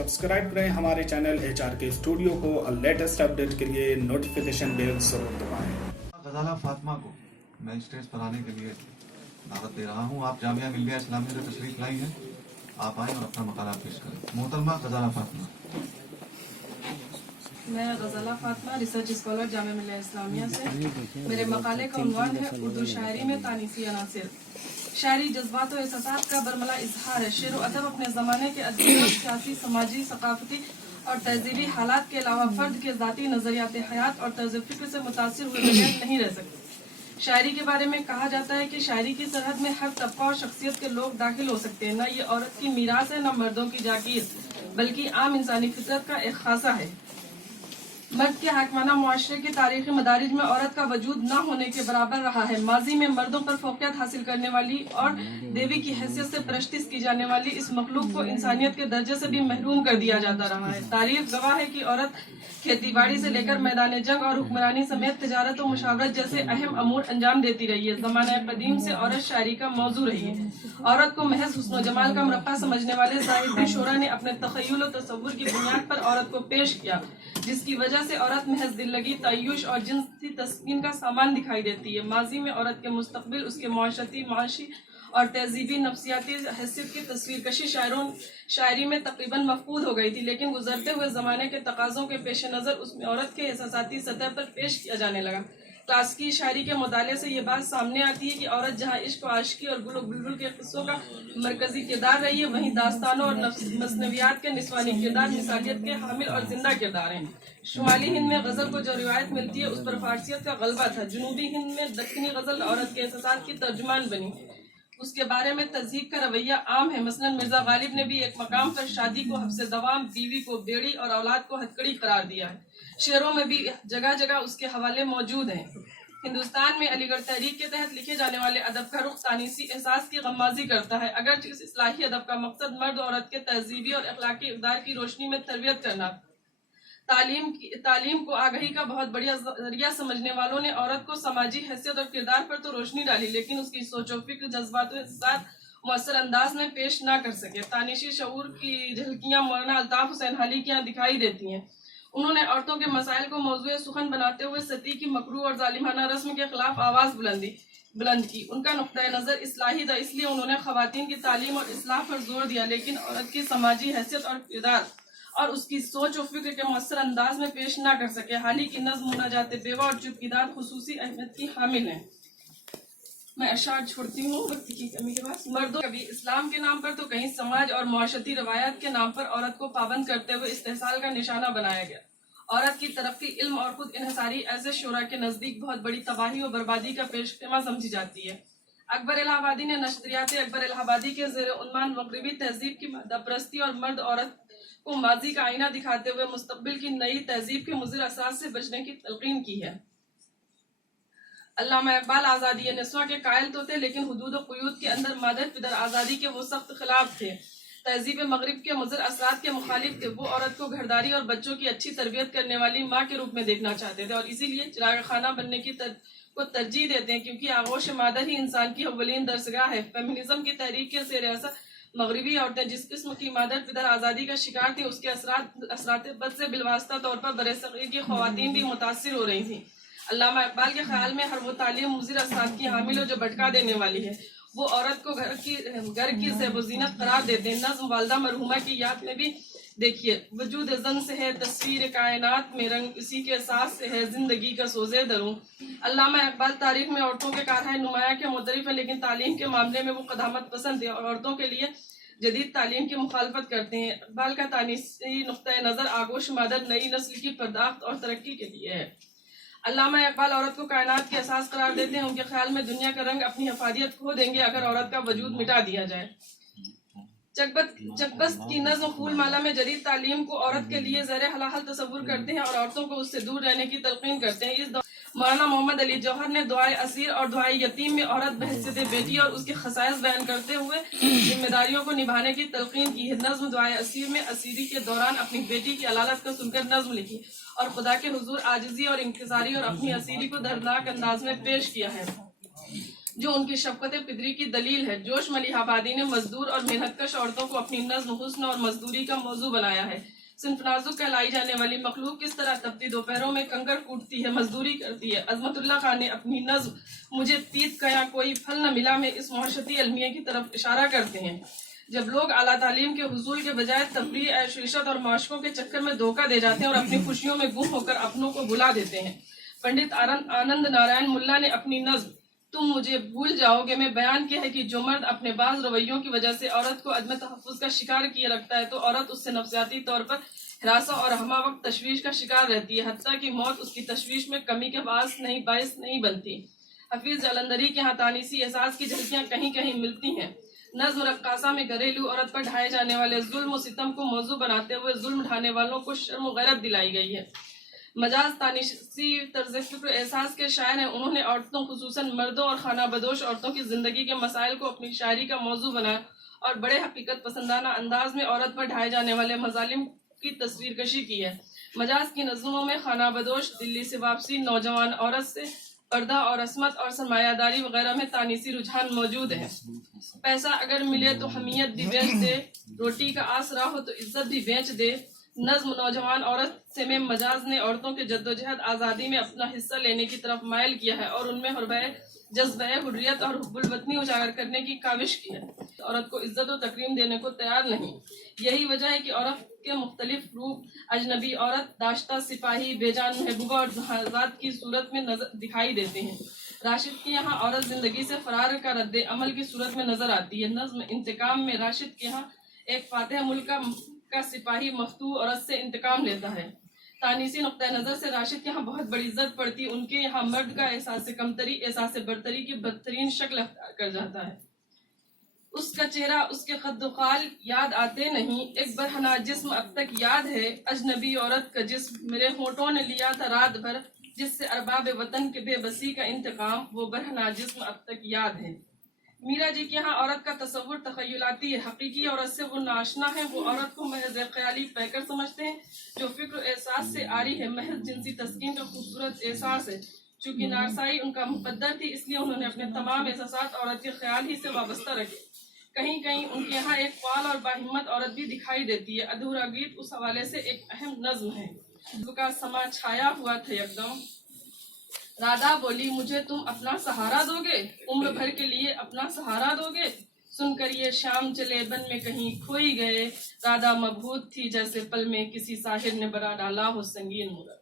Subscribe करें हमारे channel HRK studio को और लेटेस्ट अपडेट के लिए नोटिफिकेशन बेल जरूर दबाएं। गजाला फातिमा को मैं स्टेज पर आने के लिए दावत दे रहा हूँ। आप जामिया मिल्लिया इस्लामिया में तशरीफ लाई हैं, आप आएँ और अपना मकाला पेश करें। मोहतरमा गजाला फातिमा। मैं गजाला फातिमा, रिसर्च स्कॉलर जामिया मिल्लिया इस्लामिया से। मेरे मकाले का उन्वान है उर्दू शायरी में तानीसी अनासिर। शायरी जज्बात और एहसासात का बरमला इजहार है। शेर व अदब अपने ज़माने के अदबी, सियासी, समाजी, सकाफती और तहजीबी हालात के अलावा फर्द के ज़ाती नज़रियात हयात और तर्ज फ़िक्र से मुतासिर हुए बगैर नहीं रह सकते। शायरी के बारे में कहा जाता है कि शायरी की सरहद में हर तबका और शख्सियत के लोग दाखिल हो सकते हैं। न ये औरत की मीरास है, न मर्दों की जागीर, बल्कि आम इंसानी फितरत का एक खासा है। मर्द के हाकमाना मुआशरे की तारीखी मदारिज में औरत का वजूद न होने के बराबर रहा है। माजी में मर्दों पर फौकियत हासिल करने वाली और देवी की हैसियत से परस्तिश की जाने वाली इस मखलूक को इंसानियत के दर्जे से भी महरूम कर दिया जाता रहा है। तारीख गवाह है कि औरत खेती बाड़ी से लेकर मैदान जंग और हुक्मरानी समेत तिजारत और मुशावरत जैसे अहम अमूर अंजाम देती रही है। ज़माना कदीम से औरत शायरी का मौजू रही है। औरत को महज हुस्न जमाल का मरक़ा समझने वाले साहित्य शोरा ने अपने तख़य्युल और तसव्वुर की बुनियाद पर औरत को पेश किया, जिसकी वजह से औरत महज दिल्लगी, तय्युश और जिन्सी तस्कीन का सामान दिखाई देती है। माजी में औरत के मुस्तक़बिल, उसके माशरती, माशी और तहजीबी नफ्सियाती हैसियत की तस्वीर कशी शायरी में तकरीबन मफकूद हो गई थी, लेकिन गुजरते हुए ज़माने के तकाज़ों के पेश नज़र उसमें औरत के एहसासाती सतह पर पेश किया जाने लगा। क्लासिकी शायरी के मुताले से ये बात सामने आती है कि औरत जहाँ इश्क और आशिकी और गुल बुलबुल के किस्सों का मरकजी किरदार रही है, वहीं दास्तानों और मसनवियात के निस्वानी किरदार मिसालियत के हामिल और जिंदा किरदार हैं। शुमाली हिंद में गज़ल को जो रिवायत मिलती है उस पर फारसियत का गलबा था। जनूबी हिंद में दक्खनी गज़ल औरत के एहसासात की तर्जुमान बनी, उसके बारे में तज़हीक का रवैया आम है। मसलन मिर्जा गालिब ने भी एक मकाम पर शादी को हफ्से दवाम, बीवी को बेड़ी और औलाद को हथकड़ी करार दिया है। शेरों में भी जगह जगह उसके हवाले मौजूद हैं। हिंदुस्तान में अलीगढ़ तहरीक के तहत लिखे जाने वाले अदब का रुख तानीसी एहसास की गम्माजी करता है। अगरचे इस इस्लाही अदब का मकसद मर्द औरत के तहजीबी और अखलाकी इक़दार की रोशनी में तरबियत करना। तालीम को आगही का बहुत बढ़िया जरिया समझने वालों ने औरत को समाजी हैसियत और किरदार पर तो रोशनी डाली, लेकिन उसकी सोच और फिक्र, जज्बात के साथ मुअस्सर अंदाज में पेश ना कर सके। तानीशी शऊर की झलकियां मौलाना अल्ताफ हुसैन हाली के यहाँ दिखाई देती हैं। उन्होंने औरतों के मसाइल को मौजूए सुखन बनाते हुए सती की मकरूह और जालिमाना रस्म के खिलाफ आवाज बुलंद की। उनका नुक्ता नजर इस्लाही था, इसलिए उन्होंने खवातीन की तालीम और इस्लाह पर जोर दिया, लेकिन औरत की समाजी हैसियत और किरदार और उसकी सोच और फिक्र के मुअस्सर अंदाज में पेश ना कर सके। हाली की नज़्म मुनाजात बेवा और चुपकीदार खुसूसी अहमियत की हामिल है। मैं अशार छोड़ती हूँ वक्त की कमी के बाद। मर्दों कभी इस्लाम के नाम पर तो कहीं समाज और मुआशरती रवायत के नाम पर औरत को पाबंद करते हुए इस्तेहसाल का निशाना बनाया गया। औरत की तरक्की, इल्म और खुद इन्हिसारी ऐसे शोरा के नजदीक बहुत बड़ी तबाही और बर्बादी का पेशखेमा समझी जाती है। अकबर इलाहाबादी ने नशरियात अकबर इलाहाबादी के ज़ेर उन्वान मगरबी तहजीब की मादापरस्ती और मर्द औरत को माजी का आईना दिखाते हुए मुस्तकबिल की नई तहजीब के मुज़िर असास से बचने की तलकीन की है। अल्लामा इकबाल आज़ादी निस्वा के कायल तो थे, लेकिन हुदूद और क़ुयूद के अंदर मादर पिदर आज़ादी के वो सख्त खिलाफ थे। तहजीब मगरिब के मुज़िर असरात के मुखालिफ थे। वो औरत को घरदारी और बच्चों की अच्छी तरबियत करने वाली माँ के रूप में देखना चाहते थे और इसीलिए चिराग खाना बनने की को तरजीह देते हैं, क्योंकि आगोश मादर ही इंसान की अव्वलीन दरसगाह है। फेमिनिज्म की तहरीक के ज़ेर असर मगरबी औरतें जिस किस्म की मादर पिदर आज़ादी का शिकार थी, उसके असरात बद से बिलवास्ता तौर पर बरसग़ीर की ख़वातीन भी मुतासिर हो रही थी। अल्लामा इकबाल के ख्याल में हर वो तालीम मुज़िर असरात की हामिल हो जो भटका देने वाली है। वो औरत को घर की ज़ेब-ओ-ज़ीनत करार देते हैं। नज़्म वालदा मरहुमा की याद में भी देखिए, वजूद ज़न से है तस्वीर कायनात में रंग, इसी के साथ से है जिंदगी का सोज़े दरूं। अल्लामा इकबाल तारीख में औरतों के कारहाय नुमाया के मुतरिफ है, लेकिन तालीम के मामले में वो कदामत पसंद है और औरतों के लिए जदीद तालीम की मुखालफत करते हैं। इकबाल का तानीसी नुक्ता नज़र आगोश मादर नई नस्ल की पर्दाख्त और तरक्की के लिए है। अल्लामा इकबाल औरत को कायनात के एहसास करार देते हैं। उनके ख्याल में दुनिया का रंग अपनी हफादियत खो देंगे अगर औरत का वजूद मिटा दिया जाए। चकबस्त की नज़्म फूल माला में जदीद तालीम को औरत के लिए ज़ेर हलाहल तसव्वुर करते हैं और औरतों को उससे दूर रहने की तलकीन करते हैं। इस मौलाना मोहम्मद अली जौहर ने दुआए असीर और दुआए यतीम में औरत बहैसियत बेटी और उसके खसाइस बयान करते हुए जिम्मेदारियों को निभाने की तलकीन की है। नज़्म दुआए असीर में असीरी के दौरान अपनी बेटी की अलालत को सुनकर नज़्म लिखी और खुदा के हुजूर आजिजी और इंकिसारी और अपनी असीरी को दर्दनाक अंदाज में पेश किया है। जो उनकी शफकत फिदरी की दलील है। जोश मलिहाबादी ने मजदूर और मेहनतकश औरतों को अपनी नज्म, हुस्न और मजदूरी का मौजू बनाया है। सिंफ नाजुक कहलाई जाने वाली मखलूक किस तरह तपती दोपहरों में कंकड़ कूटती है, मजदूरी करती है। अजमतुल्लाह खान ने अपनी नज्म मुझे तीत गया कोई फल न मिला में इस मुहशती अलमिया की तरफ इशारा करते हैं। जब लोग आला तालीम के हुसूल के बजाय तफरीह, ऐश-इशरत और माशकों के चक्कर में धोखा दे जाते हैं और अपनी खुशियों में गुम होकर अपनों को भुला देते हैं। पंडित आनंद नारायण मुल्ला ने अपनी नज्म तुम मुझे भूल जाओगे में बयान किया है कि जो मर्द अपने बाज रवैयों की वजह से औरत को अदम तहफ़्फ़ुज़ का शिकार किए रखता है तो औरत उससे नफ्सियाती तौर पर हिरासा और हमा वक्त तशवीश का शिकार रहती है, हत्ता कि मौत उसकी तशवीश में कमी के बायस नहीं बनती। हफीज जालंधरी के यहाँ तानीसी एहसास की झलकियाँ कहीं कहीं मिलती हैं। नज्म रक्कासा में घरेलू औरत पर ढाए जाने वाले जुल्म और सितम को मौजू बनाते हुए जुल्म ढाने वालों को शर्म और गैरत दिलाई गई है। मजाज तानीसी तर्ज फिक्र एहसास के शायर हैं। उन्होंने औरतों खुसूसन मर्दों और खाना बदोश औरतों की जिंदगी के मसाइल को अपनी शायरी का मौजू बनाया और बड़े हकीकत पसंदाना अंदाज में औरत पर ढाए जाने वाले मजालिम की तस्वीर कशी की है। मजाज की नज़्मों में खाना बदोश, दिल्ली से वापसी, नौजवान औरत से पर्दा और असमत और सरमायादारी वगैरह में तानीसी रुझान मौजूद है। पैसा अगर मिले तो हमीयत भी बेच दे, रोटी का आसरा हो तो इज्जत भी बेच दे। नज्म नौजवान औरत से में मजाज ने औरतों के जद्दोजहद आज़ादी में अपना हिस्सा लेने की तरफ मायल किया है और उनमें जज्बे हुर्रियत और हुब्बुल वतनी उजागर करने की काविश की है। औरत को इज्जत और तकरीम देने को तैयार नहीं। यही वजह है कि औरत के मुख्तलिफ रूप, अजनबी औरत, दाश्ता, सिपाही, बेजान महबूबा और जहाजात की सूरत में दिखाई देते हैं। राशिद के यहाँ औरत जिंदगी से फरार का रद्द अमल की सूरत में नजर आती है। नज्म इंतकाम में राशिद के यहाँ एक फातिह मुल्क का सिपाही मफ्तू औरत से इंतकाम लेता है। तानीसी नुक्ता नजर से राशिद के यहाँ बहुत बड़ी इज्जत पड़ती, उनके यहाँ मर्द का एहसास कमतरी, एहसास बरतरी की बदतरीन शक्ल अख्तियार कर जाता है। उसका चेहरा, उसके खद्दोखाल याद आते नहीं, एक बरहना जिस्म अब तक याद है, अजनबी औरत का जिस्म मेरे होठों ने लिया था रात भर, जिससे अरबाब वतन के बेबसी का इंतकाम, वो बरहना जिस्म अब तक याद है। मीरा जी के यहाँ औरत का तस्वुर तखयलाती है, हकीकी औरत से वो नाशना है। वो औरत को महज ख्याली पैकर समझते हैं जो फिक्र एहसास से आरी है, महज जिनसी तस्कीन का खूबसूरत एहसास है। चूंकि नारसाई उनका मुकद्दर थी, इसलिए उन्होंने अपने तमाम एहसास औरत के ख्याल ही से वाबस्ता रखे। कहीं कहीं उनके यहाँ एक फाल और बाहिम्मत औरत भी दिखाई देती है। अधूरा गीत उस हवाले से एक अहम नज्म है। का समा छाया हुआ था यकदम, राधा बोली मुझे तुम अपना सहारा दोगे, उम्र भर के लिए अपना सहारा दोगे। सुनकर ये शाम चले बन में कहीं खोई गए, राधा मबहूत थी जैसे पल में किसी साहिर ने बना डाला हो संगीन मूरत।